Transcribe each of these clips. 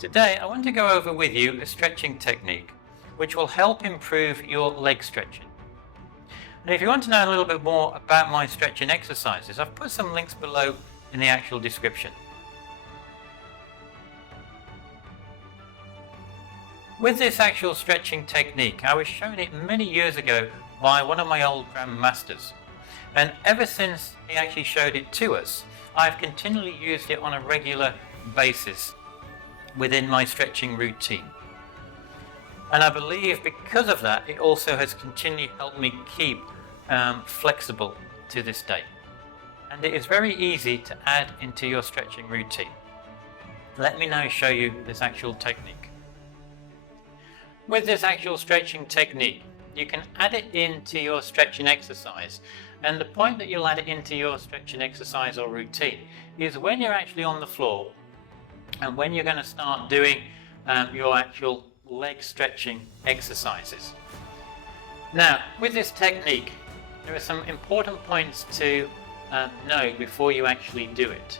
Today I want to go over with you a stretching technique which will help improve your leg stretching. And if you want to know a little bit more about my stretching exercises, I've put some links below in the actual description. With this actual stretching technique, I was shown it many years ago by one of my old grandmasters. And ever since he actually showed it to us, I've continually used it on a regular basis within my stretching routine. And I believe because of that, it also has continually helped me keep flexible to this day. And it is very easy to add into your stretching routine. Let me now show you this actual technique. With this actual stretching technique, you can add it into your stretching exercise. And the point that you'll add it into your stretching exercise or routine is when you're actually on the floor and when you're going to start doing your actual leg stretching exercises. Now, with this technique, there are some important points to know before you actually do it.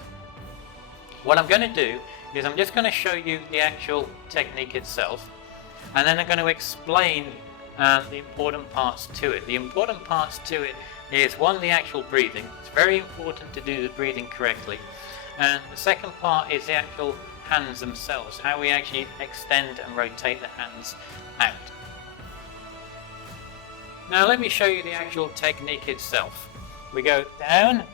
What I'm going to do is I'm just going to show you the actual technique itself, and then I'm going to explain the important parts to it. The important parts to it is one, the actual breathing. It's very important to do the breathing correctly. And the second part is the actual hands themselves, how we actually extend and rotate the hands out. Now let me show you the actual technique itself. We go down,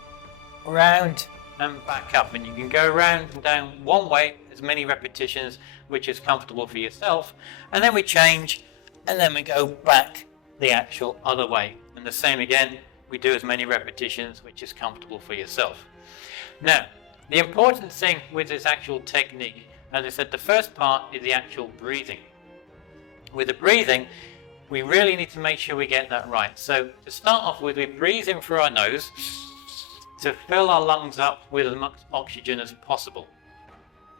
round and back up, and you can go round and down one way, as many repetitions which is comfortable for yourself, and then we change and then we go back the actual other way, and the same again, we do as many repetitions which is comfortable for yourself. Now the important thing with this actual technique, as I said, the first part is the actual breathing. With the breathing, we really need to make sure we get that right. So to start off with, we breathe in through our nose to fill our lungs up with as much oxygen as possible.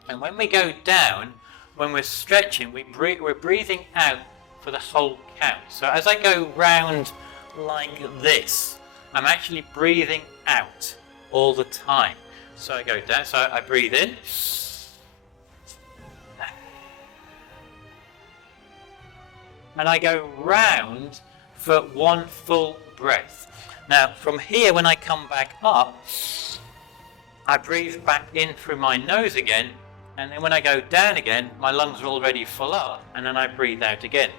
And when we go down, when we're stretching, we're breathing out for the whole count. So as I go round like this, I'm actually breathing out all the time. So I go down, so I breathe in, and I go round for one full breath. Now from here, when I come back up, I breathe back in through my nose again, and then when I go down again, my lungs are already full up, and then I breathe out again.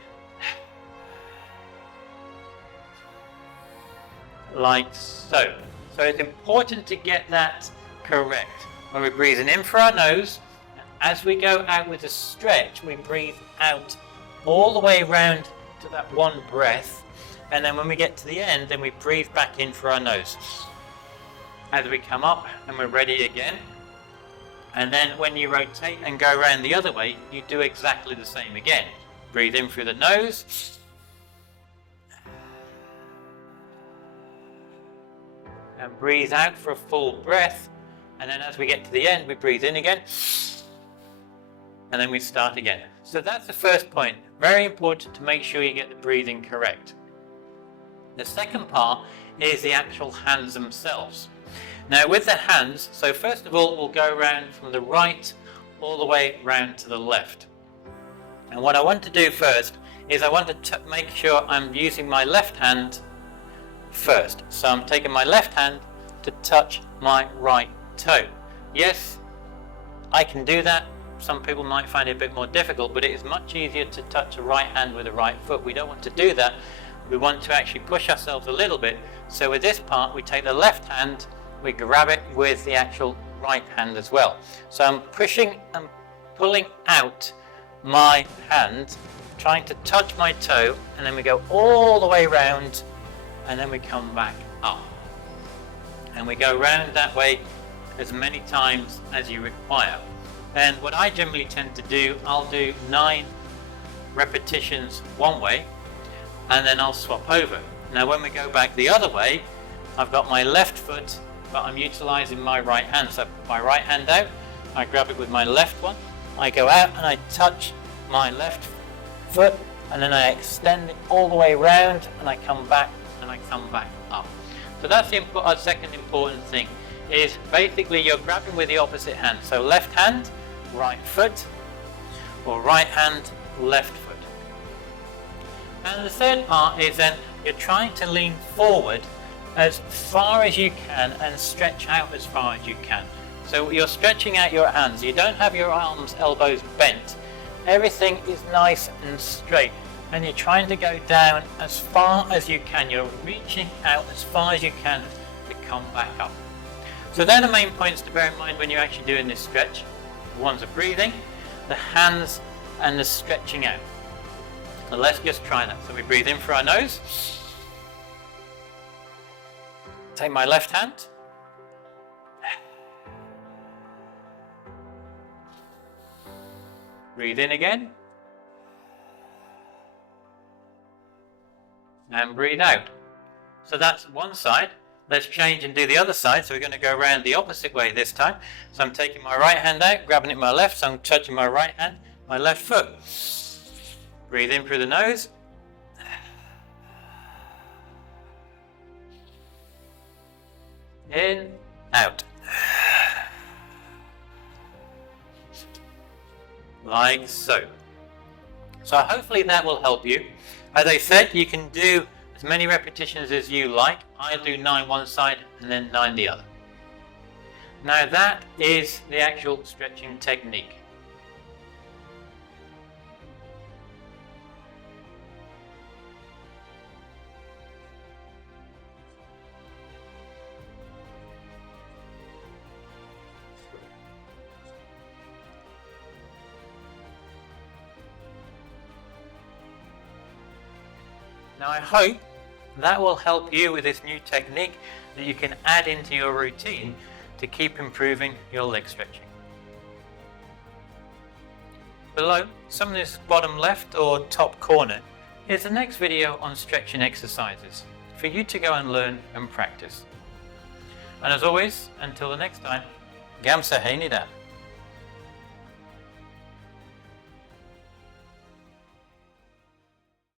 Like so. So it's important to get that correct. When we're breathing in through our nose, as we go out with a stretch, we breathe out all the way around to that one breath, and then when we get to the end, then we breathe back in through our nose. As we come up and we're ready again, and then when you rotate and go around the other way, you do exactly the same again. Breathe in through the nose, and breathe out for a full breath. And then as we get to the end, we breathe in again, and then we start again. So that's the first point. Very important to make sure you get the breathing correct. The second part is the actual hands themselves. Now with the hands, so first of all, we'll go around from the right all the way round to the left. And what I want to do first is I want to make sure I'm using my left hand first. So I'm taking my left hand to touch my right toe. Yes, I can do that. Some people might find it a bit more difficult, but it is much easier to touch a right hand with a right foot. We don't want to do that. We want to actually push ourselves a little bit. So with this part, we take the left hand, we grab it with the actual right hand as well. So I'm pushing and pulling out my hand, trying to touch my toe, and then we go all the way around, and then we come back up. And we go round that way as many times as you require. And what I generally tend to do, I'll do 9 repetitions one way, and then I'll swap over. Now when we go back the other way, I've got my left foot, but I'm utilizing my right hand. So I put my right hand out, I grab it with my left one, I go out and I touch my left foot, and then I extend it all the way around, and I come back and I come back up. So that's the second important thing, is basically you're grabbing with the opposite hand. So left hand, right foot, or right hand, left foot. And the third part is then you're trying to lean forward as far as you can and stretch out as far as you can. So you're stretching out your hands. You don't have your arms, elbows bent. Everything is nice and straight. And you're trying to go down as far as you can. You're reaching out as far as you can to come back up. So they're the main points to bear in mind when you're actually doing this stretch. The ones are breathing, the hands, and the stretching out. So let's just try that. So we breathe in through our nose. Take my left hand. Breathe in again. And breathe out. So that's one side. Let's change and do the other side. So we're going to go around the opposite way this time. So I'm taking my right hand out, grabbing it with my left. So I'm touching my right hand, my left foot. Breathe in through the nose. In, out. Like so. So hopefully that will help you. As I said, you can do as many repetitions as you like. I do 9 one side and then 9 the other. Now that is the actual stretching technique. Now I hope that will help you with this new technique that you can add into your routine to keep improving your leg stretching. Below, some of this bottom left or top corner is the next video on stretching exercises for you to go and learn and practice. And as always, until the next time, Gam Sa Hae Ni.